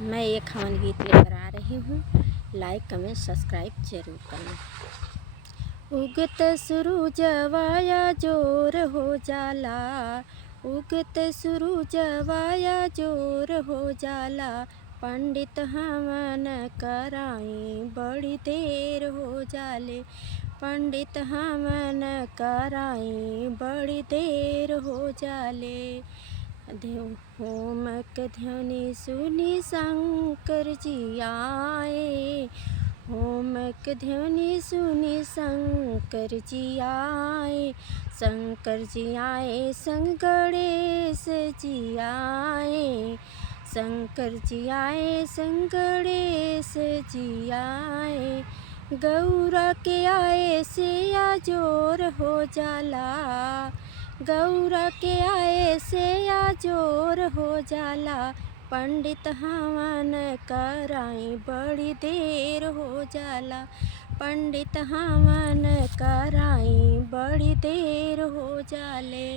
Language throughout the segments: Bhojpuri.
मैं एक हवन गीत लेकर आ रही हूँ। लाइक कमेंट सब्सक्राइब जरूर करना। उगत सूरुजवाया जोर हो जाला, उगत सूरुजवाया जोर हो जाला। पंडित हवन कराई बड़ी देर हो जाले, पंडित हवन कराई बड़ी देर हो जाले। होमक ध्वनि सुनी शंकर जी आए, होमक ध्वनि सुनी शंकर जी आए। शंकर जी आए संग गणेश जी आए, शंकर जी आए संग गणेश जी आए। गौरा के आए से या जोर हो जाला, गौरा के आए से या जोर हो जाला। पंडित हवन कराई बड़ी देर हो जाला, पंडित हवन कराई बड़ी देर हो जाले।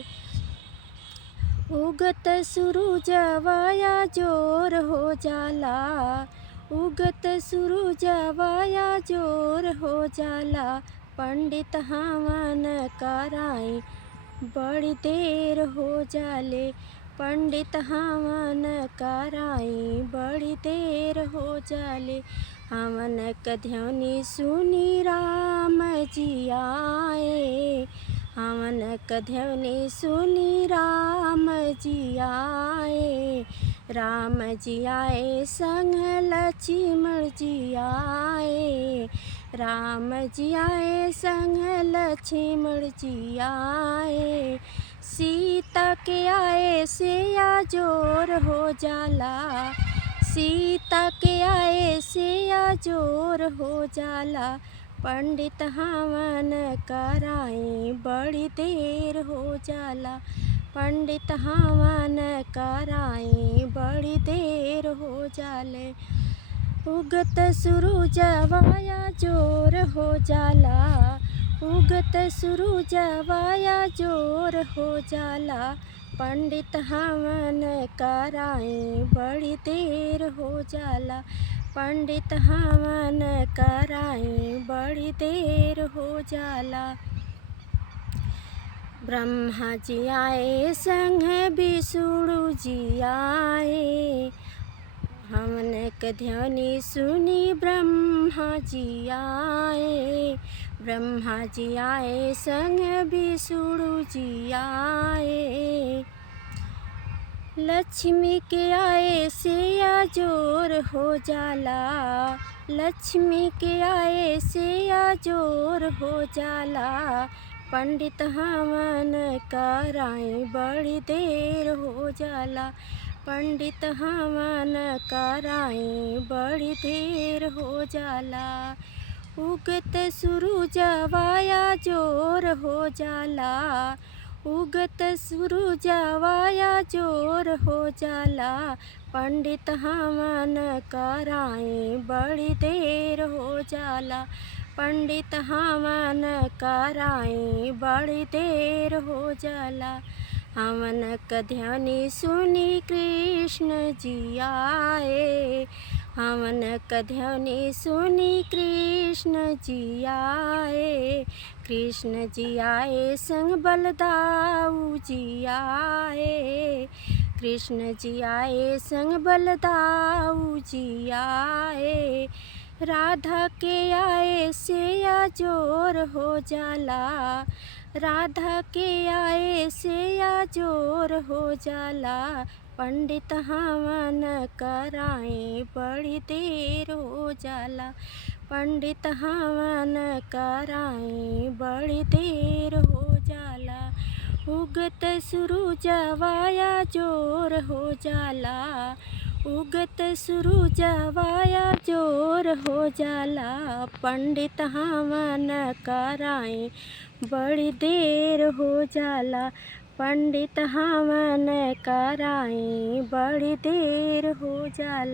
उगत सूरुजवाया जोर हो जाला, उगत सूरुजवाया जोर हो जाला। पंडित हवन कराई बड़ी देर हो जाले, पंडित हवन कराई बड़ी देर हो जाले। हवन क ध्वनि सुनी राम जी आए, हवन क ध्वनि सुनी राम जी आए। राम जी आए संग लक्ष्मण जी आए, राम जी आए संग लक्ष्मण जी आए। सीता के आए से या जोर हो जाला, सीता के आए से या जोर हो जाला। पंडित हवन कराई बड़ी देर हो जाला, पंडित हवन कराई बड़ी देर हो जाले। उगत सूरुजवाया जोर हो जाला, उगत सूरुजवाया जोर हो जाला। पंडित हवन कराई बड़ी देर हो जाला, पंडित हवन कराई बड़ी देर हो जाला। ब्रह्मा जी आए संग विष्णु जी आए, हवन क ध्वनि सुनी ब्रह्मा जी आए। ब्रह्मा जी आए संग विष्णु जी आए। लक्ष्मी के आए से या जोर हो जाला, लक्ष्मी के आए से या जोर हो जाला। पंडित हवन कराई बड़ी देर हो जाला, पंडित हवन कराई बड़ी देर हो जाला। उगत सूरुजवाया जोर हो जाला, उगत सूरुजवाया जोर हो जाला। पंडित हवन कराई बड़ी देर हो जाला, पंडित हवन कराई बड़ी देर हो जाला। हवन क ध्वनि सुनी कृष्ण जी आए, हवन क ध्वनि सुनी कृष्ण जी आए। कृष्ण जी आए संग बलदाऊ जी आए, कृष्ण जी आए संग बलदाऊ जी आए। राधा के आए से या जोर हो जाला, राधा के आए से या जोर हो जाला। पंडित हवन कराई बड़ी देर हो जाला, पंडित हवन कराई बड़ी देर हो जाला। उगत सूरुजवाया जोर हो जाला, उगत सूरुजवाया जोर हो जाला। पंडित हवन कराई बड़ी देर हो जाला, पंडित हवन कराई बड़ी देर हो जाला।